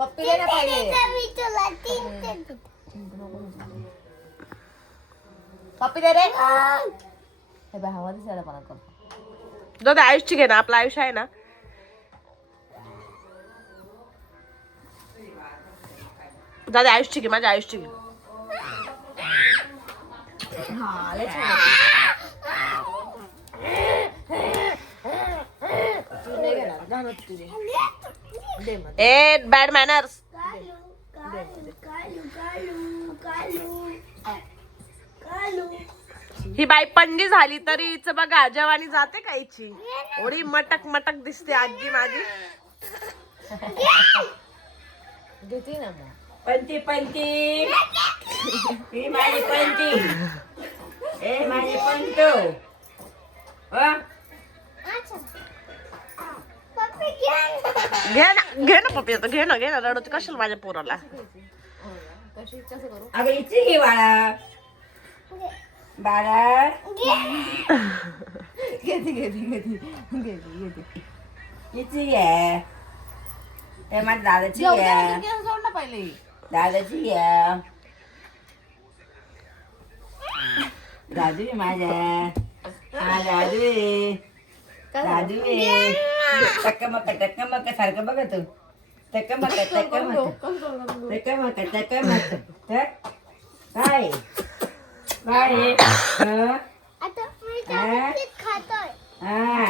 पप्पी दे ना पहिले. पप्पी दे रे. हे बाय हवा दिसायला पण करतो. दादा आयुष्य घे ना, आपलं आयुष्य आहे ना. दादा आयुष्य घे, माझं आयुष्य घे. हा लय छान. तू नाही घेणार जाणार तुझे. दे मग. ए बॅड मॅनर्स. ही बाई पंडी झाली तरी हिचं बघा जवानी जाते का हिची. एवढी मटक मटक दिसते आजी माझी. घेते ना मग. पंती पंती ही माझी पंती. ए माझी पंतो. घे ना पप्पी आता, घे ना रडत कशाला माझ्या पोराला. कसं करू. अगं इथे घे बाळा. बाळा घेते इथे घे. ए माझ्या दादाची जाऊ घ्या. दे सोड ना पहिले. दादाची घ्या. दादू आहे माझ्या. हा दादू आहे. दादू आहे. टक्कमक सारखं बघ तू. टक्कमक काय काय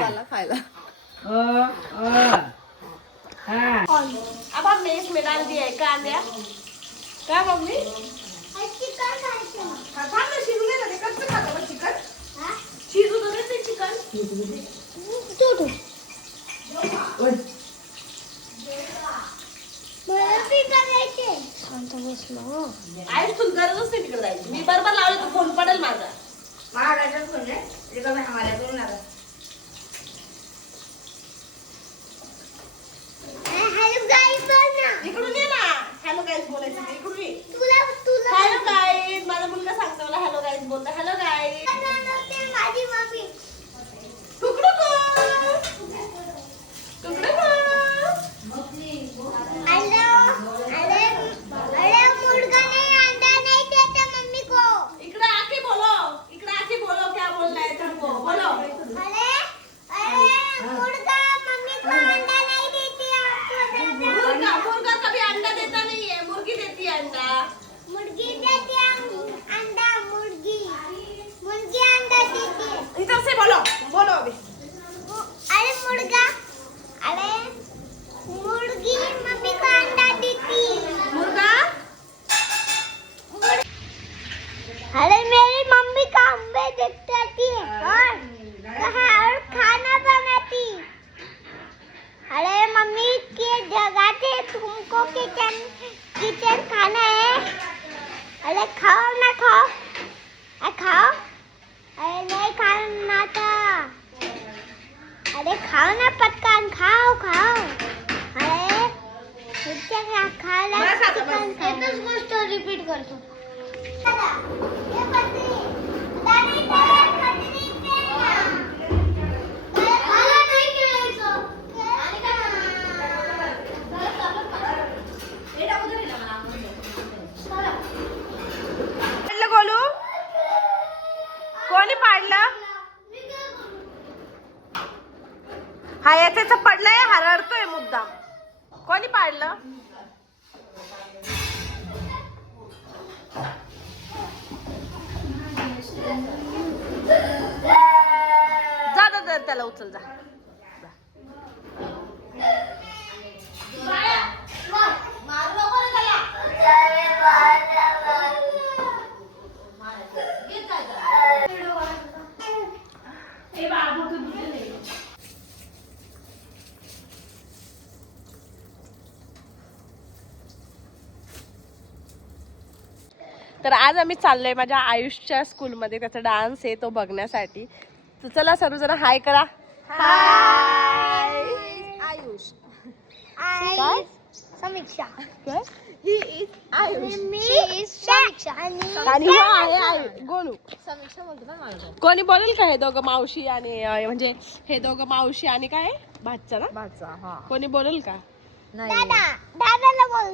चला खायला. अब हमने इसमें डाल दिया है कांदा. क्या मम्मी खाता ना शिजू दे ना. ते कसं खाता मग चिकन. शिजू दे ते चिकन. आयुष तुला गरजच नाही तिकडे जायची. मी बरोबर लावले तर फोन पडेल माझा. इकडून ये ना. हॅलो गाईज बोलायचं ते इकडून ये. Hello guys. माझा मुलगा सांगतो मला हॅलो गाईज बोलतो. Hello guys. तुकडू को तुकडू को. इकडे आके बोलो. इकडे आके बोलो क्या बोलना है तुमको. बोलो. मुर्गा कभी अंडा देता नहीं है. मुर्गी देती है अंडा. इधर से बोलो. बोलो अभी. मुर्गी मम्मी को अंडा देती. मुर्गा. अरे मेरी मम्मी का अंडे देती और खाना बनाती. अरे मम्मी के जगह से तुमको किचन खाना है. अरे खाओ ना खाओ. खाओ. अरे नहीं खाना था. अरे खाओ ना पटकन. खाओ. अरे खाला एकच गोष्ट रिपीट करतो. गोलू कोणी पाडलं. हा याचा पडलाय. हा रडतोय मुद्दाम. कोणी पाडलं. जा त्याला उचल जा. तर आज आम्ही चाललोय माझ्या आयुषच्या स्कूलमध्ये. त्याचा डान्स आहे तो बघण्यासाठी. तर चला सर्वजण हाय करा. हाय आयुष. काय समीक्षा. काय ही इज आयुष. मी समीक्षा. आणि हा आहे गोलू. समीक्षा बोलतो ना माझ्या. कोणी बोलेल का हे दोघं मावशी आणि म्हणजे हे दोघं मावशी आणि काय भाचा ना. बाचा. हा कोणी बोलेल का. नाही. दादाला बोल.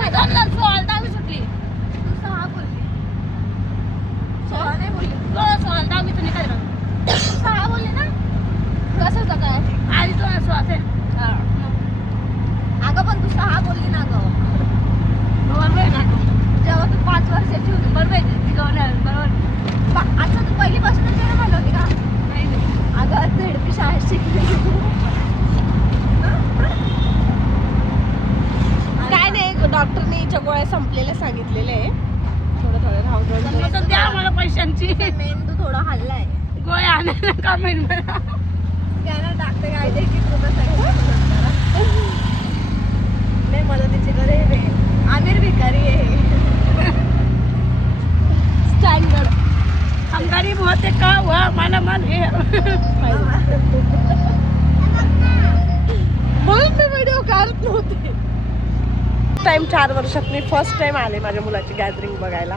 दहावी सुटली. तू 6 बोलली. 16 नाही बोलली. 16 दहावी तुम्ही काय 6 बोलले ना. कसं काय आणि तू असं असेल. अगं पण तू 6 बोलली ना गं. बरोबर आहे ना. जेव्हा तू 5 वर्षाची होती बरोबर आहे. बरोबर. आता तू पहिलीपासूनच जेवण झालं होती का? नाही नाही. अगं झेडपी शाळेत शिकली. काय नाही डॉक्टरने हिच्या गोळ्या संपलेल्या सांगितलेले आहे. थोडं राहून द्या आम्हाला पैशांची. मेंदू थोडा हल्लाय. गोळ्या आणायला का मेंदू स्कॅनर टाकते काय ते की नाही मदतीची गरज आहे. आमिर भिकारी आहे. स्टँडर्ड हम गरीब होते का हुआ मला मन हे म्हणून मी व्हिडिओ काढत नव्हते. टाइम 4 वर्षात मी फर्स्ट टाइम आले माझ्या मुलाची गॅदरिंग बघायला.